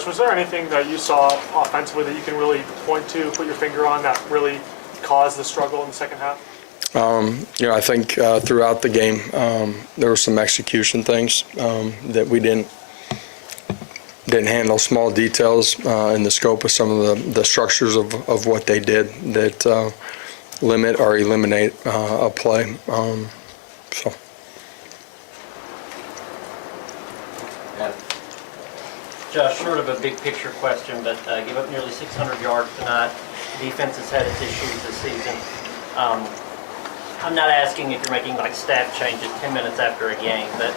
Coach, was there anything that you saw offensively that you can really point to, put your finger on, that really caused the struggle in the second half? I think throughout the game there were some execution things that we didn't handle, small details in the scope of some of the structures of what they did that limit or eliminate a play. So. Josh, short of a big picture question, but give up nearly 600 yards tonight. Defense has had its issues this season. I'm not asking if you're making like staff changes 10 minutes after a game, but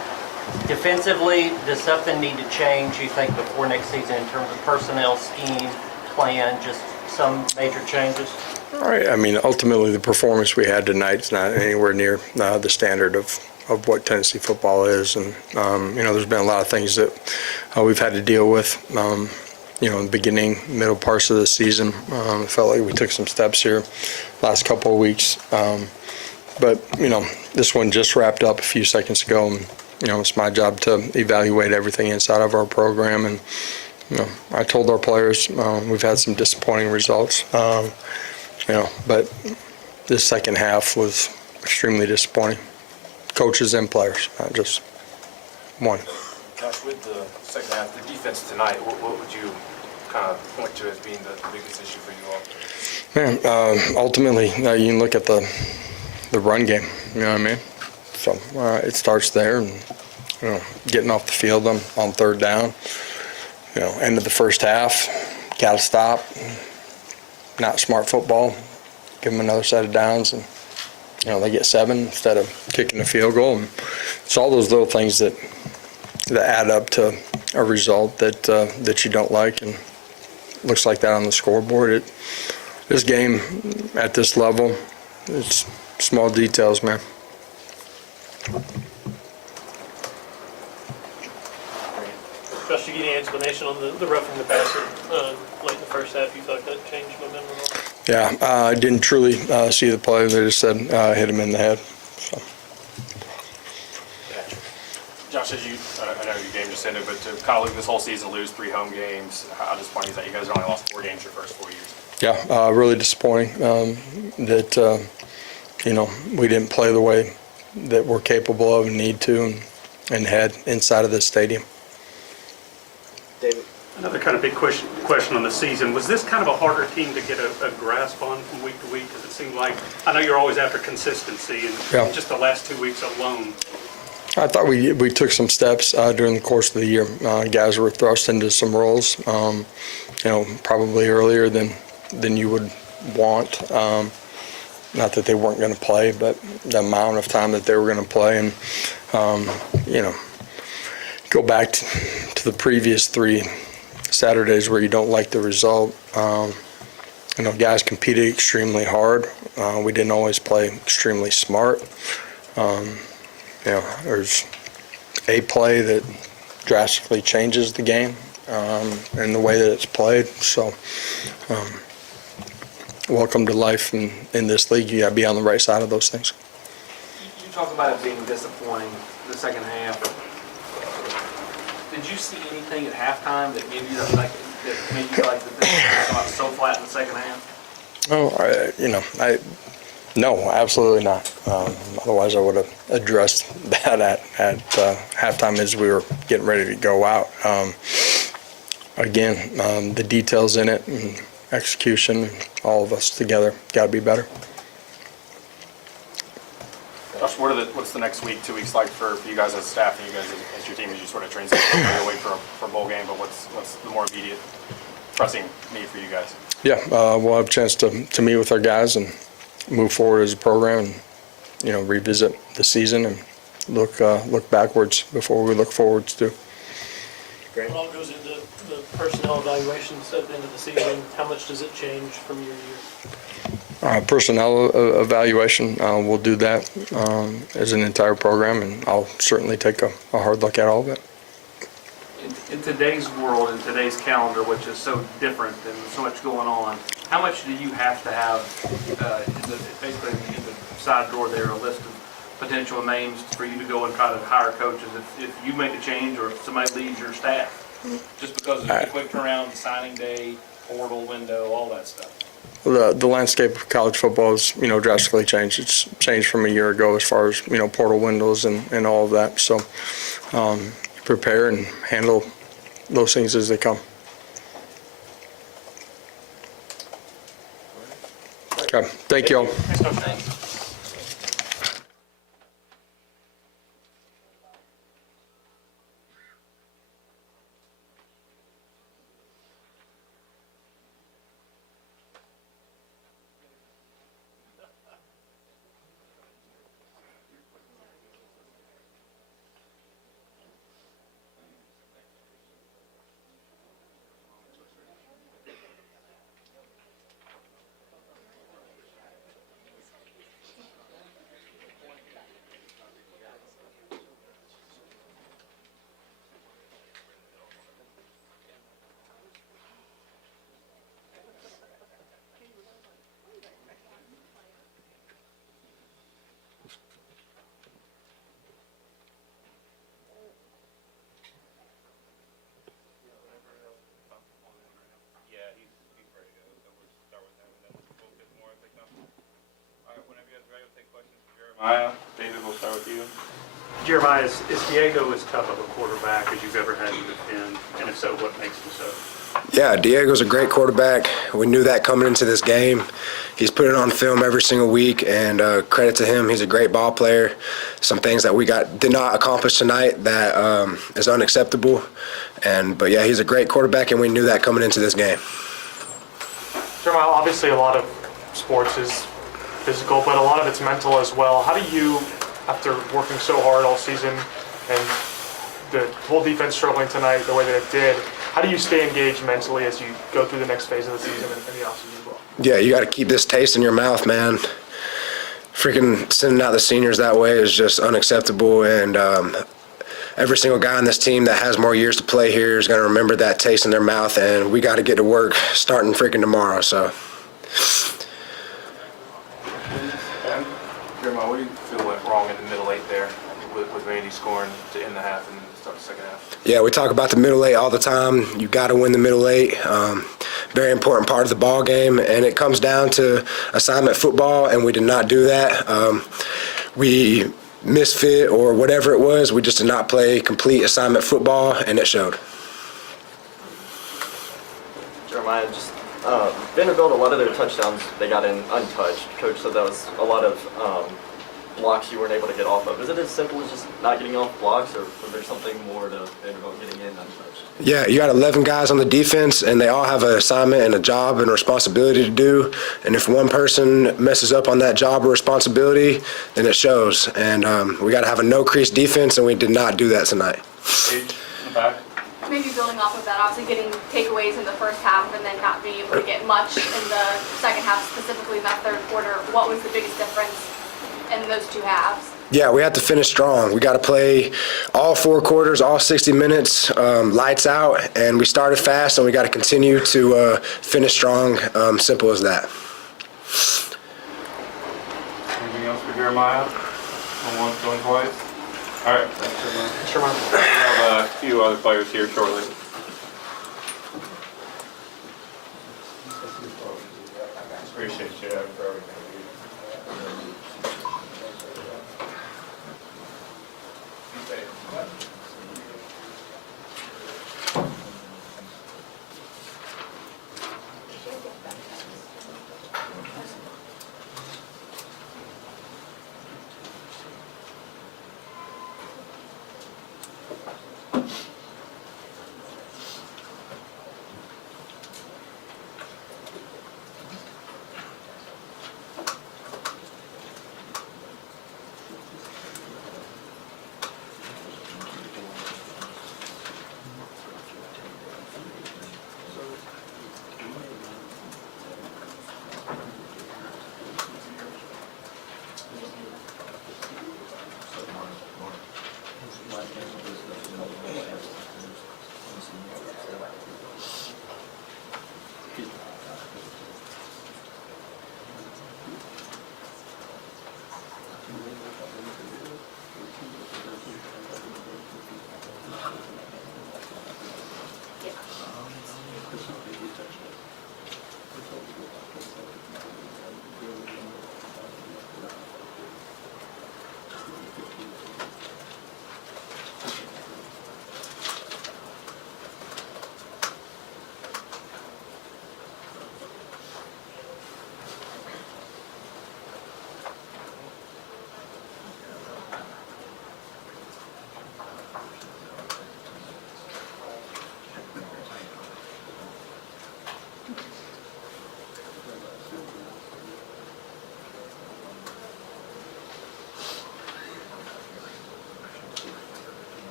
defensively, does something need to change, you think, before next season in terms of personnel, scheme, plan, just some major changes? All right. I mean, ultimately, the performance we had tonight is not anywhere near the standard of what Tennessee football is. And, there's been a lot of things that we've had to deal with, in the beginning, middle parts of the season. I felt like we took some steps here last couple of weeks. But this one just wrapped up a few seconds ago. And, it's my job to evaluate everything inside of our program. And, I told our players we've had some disappointing results. But this second half was extremely disappointing. Coaches and players, not just one. Josh, with the second half, the defense tonight, what would you kind of point to as being the biggest issue for you all? Man, ultimately, you can look at the run game. You know what I mean? So it starts there, and getting off the field on third down. End of the first half, got to stop. Not smart football. Give them another set of downs, and they get 7 instead of kicking the field goal. And it's all those little things that add up to a result that you don't like, and looks like that on the scoreboard. This game at this level, it's small details, man. Josh, did you get any explanation on the roughing the passer late in the first half? You felt like that changed momentum at all? Yeah, I didn't truly see the play. They just said hit him in the head. So. Josh, I know your game just ended, but to kind of look this whole season, lose 3 home games, how disappointing is that? You guys only lost 4 games your first 4 years. Yeah, really disappointing that we didn't play the way that we're capable of and need to and had inside of this stadium. David? Another kind of big question on the season. Was this kind of a harder team to get a grasp on from week to week? Because it seemed like, I know you're always after consistency, and just the last 2 weeks alone. I thought we took some steps during the course of the year. Guys were thrust into some roles, probably earlier than you would want. Not that they weren't going to play, but the amount of time that they were going to play. And, go back to the previous 3 Saturdays where you don't like the result. Guys competed extremely hard. We didn't always play extremely smart. There's a play that drastically changes the game and the way that it's played. So, welcome to life in this league. You got to be on the right side of those things. You talk about it being disappointing in the second half. Did you see anything at halftime that made you feel like that this got so flat in the second half? Oh, no, absolutely not. Otherwise, I would have addressed that at halftime as we were getting ready to go out. Again, the details in it and execution, all of us together, got to be better. Josh, what's the next week, 2 weeks like for you guys as staff and you guys as your team as you sort of transition away for bowl game? But what's the more immediate pressing need for you guys? Yeah, we'll have a chance to meet with our guys and move forward as a program, and revisit the season and look backwards before we look forwards to. Great. What all goes into the personnel evaluations at the end of the season? How much does it change from year to year? Personnel evaluation, we'll do that as an entire program, and I'll certainly take a hard look at all of it. In today's world, in today's calendar, which is so different and so much going on, how much do you have to have basically in the side door there a list of potential names for you to go and try to hire coaches if you make a change or if somebody leaves your staff? Just because of the quick turnaround, signing day, portal window, all that stuff. The landscape of college football has, drastically changed. It's changed from a year ago as far as, portal windows and all of that. So prepare and handle those things as they come. Okay, thank you all. Thanks, Coach. Thanks. David, we'll start with you. Jeremiah, is Diego as tough of a quarterback as you've ever had to defend? And if so, what makes him so? Yeah, Diego's a great quarterback. We knew that coming into this game. He's put it on film every single week, and credit to him, he's a great ball player. Some things that we did not accomplish tonight that is unacceptable. But yeah, he's a great quarterback, and we knew that coming into this game. Jeremiah, obviously a lot of sports is physical, but a lot of it's mental as well. How do you, after working so hard all season and the whole defense struggling tonight the way that it did, how do you stay engaged mentally as you go through the next phase of the season and the offseason as well? Yeah, you got to keep this taste in your mouth, man. Freaking sending out the seniors that way is just unacceptable, and every single guy on this team that has more years to play here is going to remember that taste in their mouth, and we got to get to work starting freaking tomorrow, so. Jeremiah, what do you feel went wrong in the middle eight there with Randy scoring to end the half and start the second half? Yeah, we talk about the middle eight all the time. You got to win the middle eight. Very important part of the ball game, and it comes down to assignment football, and we did not do that. We misfit or whatever it was. We just did not play complete assignment football, and it showed. Jeremiah, just Vanderbilt, a lot of their touchdowns, they got in untouched. Coach said that was a lot of blocks you weren't able to get off of. Is it as simple as just not getting off blocks, or was there something more to Vanderbilt getting in untouched? Yeah, you got 11 guys on the defense, and they all have an assignment and a job and a responsibility to do. And if one person messes up on that job or responsibility, then it shows. And we got to have a no-crease defense, and we did not do that tonight. Paige, in the back. Maybe building off of that, obviously getting takeaways in the first half and then not being able to get much in the second half, specifically in that third quarter. What was the biggest difference in those two halves? Yeah, we have to finish strong. We got to play all 4 quarters, all 60 minutes, lights out, and we started fast, and we got to continue to finish strong. Simple as that. Anything else for Jeremiah? Going twice? All right, thanks, Jeremiah. We have a few other players here shortly. Appreciate you for everything.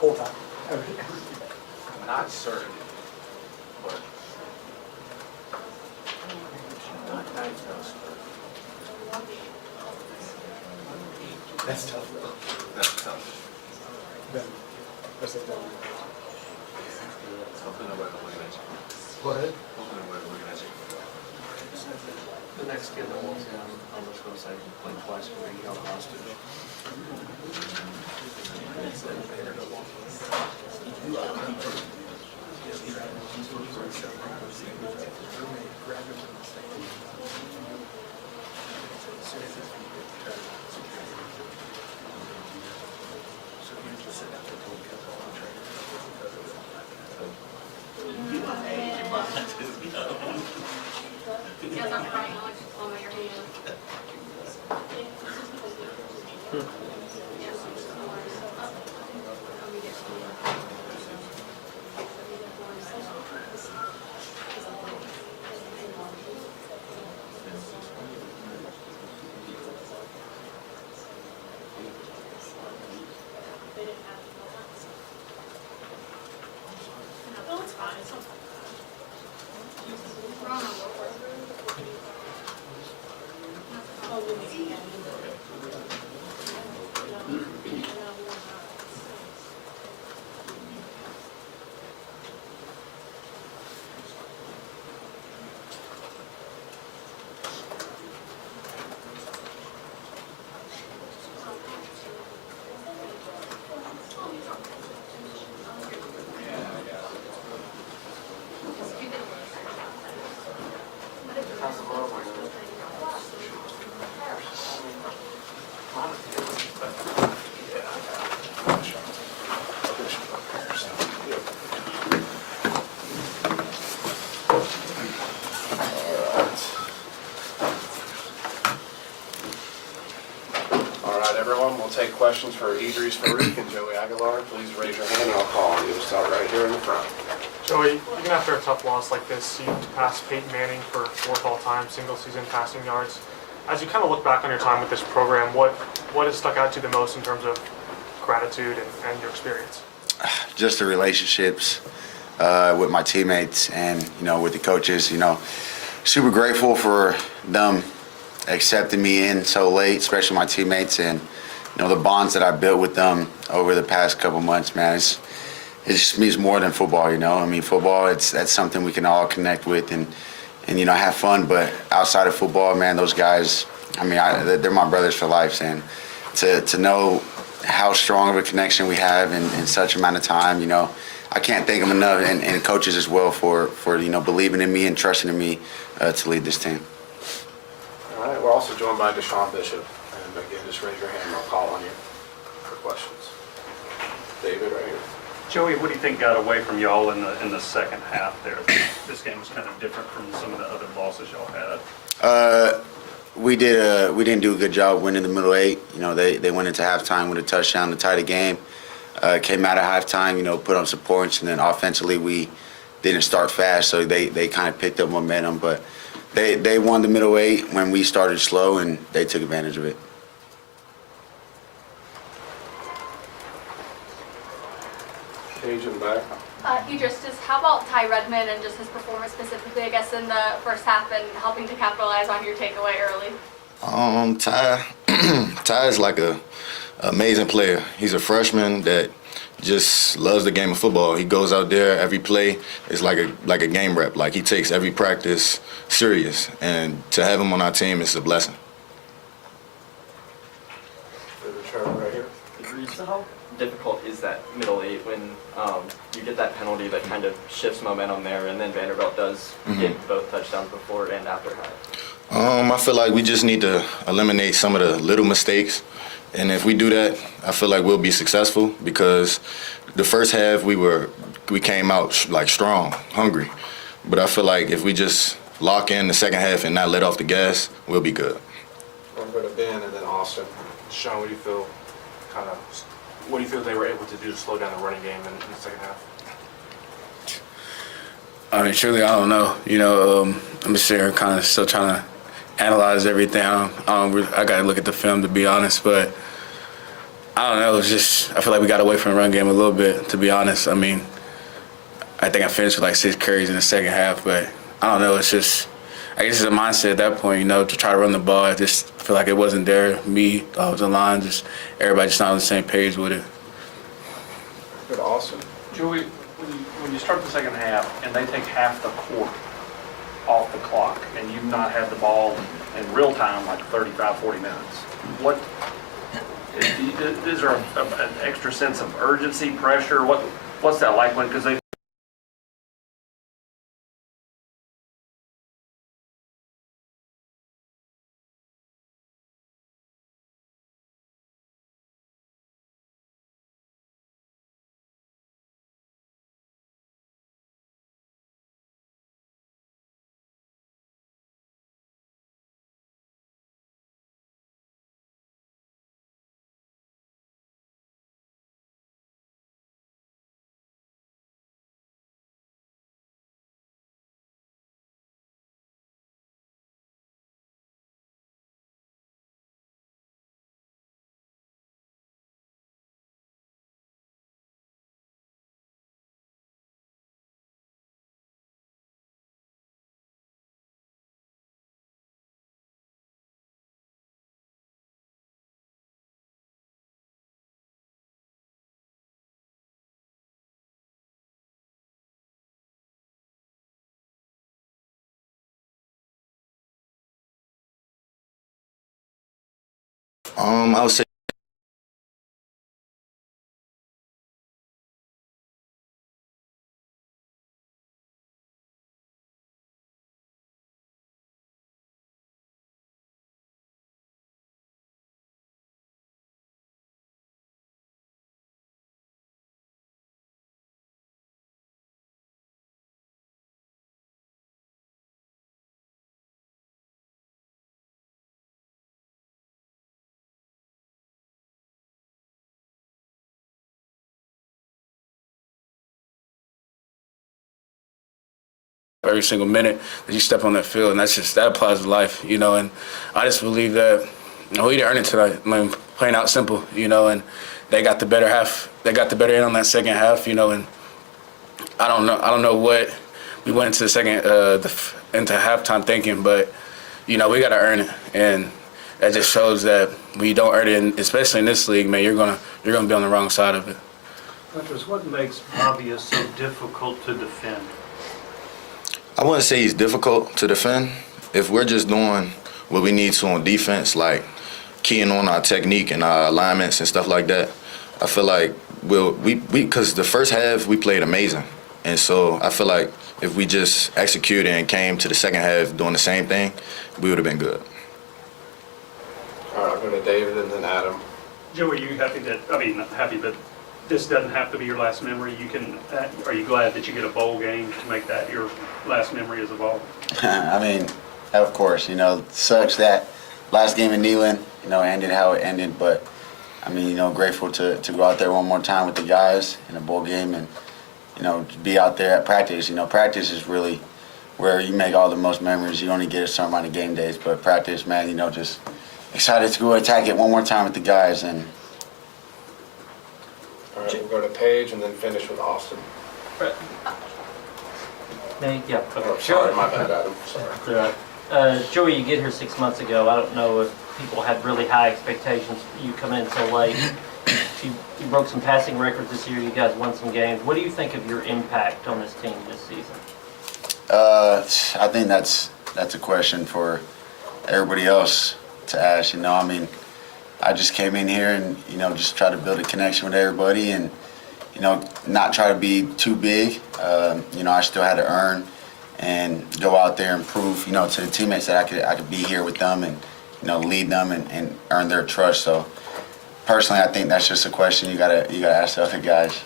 Whole time. I'm not certain, but. Not diagnosed. That's tough, though. That's tough. That's tough. Hopefully nobody will look at you. Go ahead. Hopefully nobody will look at you. The next kid that walks in, I'm just gonna say, played twice for being held hostage. You guys have to write on your hand. Everyone, we'll take questions for Idris Farouk and Joey Aguilar. Please raise your hand and I'll call on you. We'll start right here in the front. Joey, even after a tough loss like this, you passed Peyton Manning for 4th all-time single-season passing yards. As you kind of look back on your time with this program, what has stuck out to you the most in terms of gratitude and your experience? Just the relationships with my teammates and, with the coaches, super grateful for them accepting me in so late, especially my teammates, and the bonds that I built with them over the past couple months, man. It just means more than football, I mean, football, that's something we can all connect with and have fun. But outside of football, man, those guys, I mean, they're my brothers for life. And to know how strong of a connection we have in such amount of time, I can't thank them enough, and coaches as well for believing in me and trusting in me to lead this team. All right, we're also joined by Deshaun Bishop. And again, just raise your hand and I'll call on you for questions. David, right here. Joey, what do you think got away from y'all in the second half there? This game was kind of different from some of the other losses y'all had. We didn't do a good job winning the middle eight. They went into halftime with a touchdown to tie the game. Came out of halftime, put on some points, and then offensively we didn't start fast, so they kind of picked up momentum. But they won the middle eight when we started slow, and they took advantage of it. Page in the back. Idris, just how about Ty Redmond and just his performance specifically, I guess, in the first half and helping to capitalize on your takeaway early? Ty is like a amazing player. He's a freshman that just loves the game of football. He goes out there, every play is like a game rep. Like, he takes every practice serious, and to have him on our team is a blessing. Right here. So how difficult is that middle eight when you get that penalty that kind of shifts momentum there, and then Vanderbilt does get both touchdowns before and after half? I feel like we just need to eliminate some of the little mistakes. And if we do that, I feel like we'll be successful because the first half we came out like strong, hungry. But I feel like if we just lock in the second half and not let off the gas, we'll be good. I'm going to go to Ben and then Austin. Sean, what do you feel they were able to do to slow down the running game in the second half? I mean, truly, I don't know. I'm just here kind of still trying to analyze everything. I got to look at the film, to be honest, but I don't know. It's just I feel like we got away from the run game a little bit, to be honest. I mean, I think I finished with like 6 carries in the second half, but I don't know. It's just I guess it's a mindset at that point, to try to run the ball. I just feel like it wasn't there. Me, the offensive line, just everybody just not on the same page with it. Go to Austin. Joey, when you start the second half and they take half the quarter off the clock and you've not had the ball in real time, like 35, 40 minutes, is there an extra sense of urgency, pressure? What's that like because they I would say every single minute that you step on that field, and that applies to life, and I just believe that we didn't earn it tonight. I mean, playing out simple, and they got the better end on that second half, and I don't know what we went into the second into halftime thinking, but we got to earn it, and that just shows that when you don't earn it, especially in this league, man, you're gonna be on the wrong side of it. What makes Bobby so difficult to defend? I wouldn't say he's difficult to defend. If we're just doing what we need to on defense, like keying on our technique and our alignments and stuff like that, I feel like because the first half we played amazing. And so I feel like if we just executed and came to the second half doing the same thing, we would have been good. All right, I'll go to David and then Adam. Joe, are you not happy, but this doesn't have to be your last memory? Are you glad that you get a bowl game to make that your last memory as a Vol? I mean, of course, sucks that last game in Neyland, ended how it ended, but I mean, grateful to go out there one more time with the guys in a bowl game and, be out there at practice. Practice is really where you make all the most memories. You only get a certain amount of game days, but practice, man, just excited to go attack it one more time with the guys. And All right, we'll go to Paige and then finish with Austin. Yeah. Oh, sorry, my bad, Adam. Sorry. Joey, you get here 6 months ago. I don't know if people had really high expectations. You come in so late. You broke some passing records this year. You guys won some games. What do you think of your impact on this team this season? I think that's a question for everybody else to ask. I mean, I just came in here and just try to build a connection with everybody and not try to be too big. I still had to earn and go out there and prove, you know, to the teammates that I could be here with them and, you know, lead them and earn their trust. So personally, I think that's just a question you gotta ask the other guys.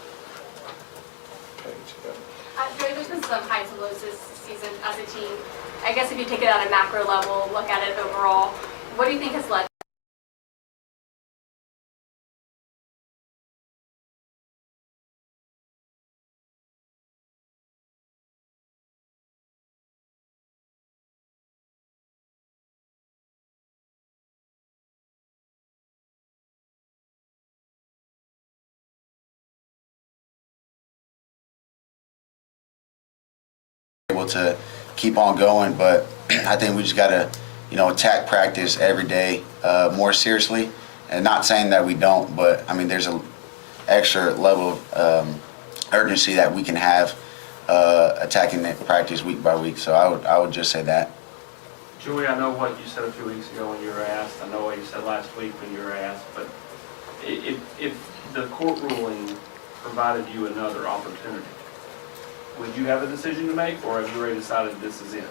Joey, there's been some highs and lows this season as a team. I guess if you take it at a macro level, look at it overall, what do you think has led able to keep on going, but I think we just gotta, you know, attack practice every day more seriously. And not saying that we don't, but I mean, there's an extra level of urgency that we can have attacking the practice week by week. So I would just say that. Joey, I know what you said a few weeks ago when you were asked. I know what you said last week when you were asked. But if the court ruling provided you another opportunity, would you have a decision to make, or have you already decided this is it?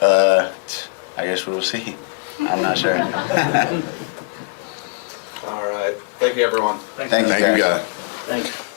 I guess we'll see. I'm not sure. All right. Thank you, everyone. Thank you, guys. Thanks.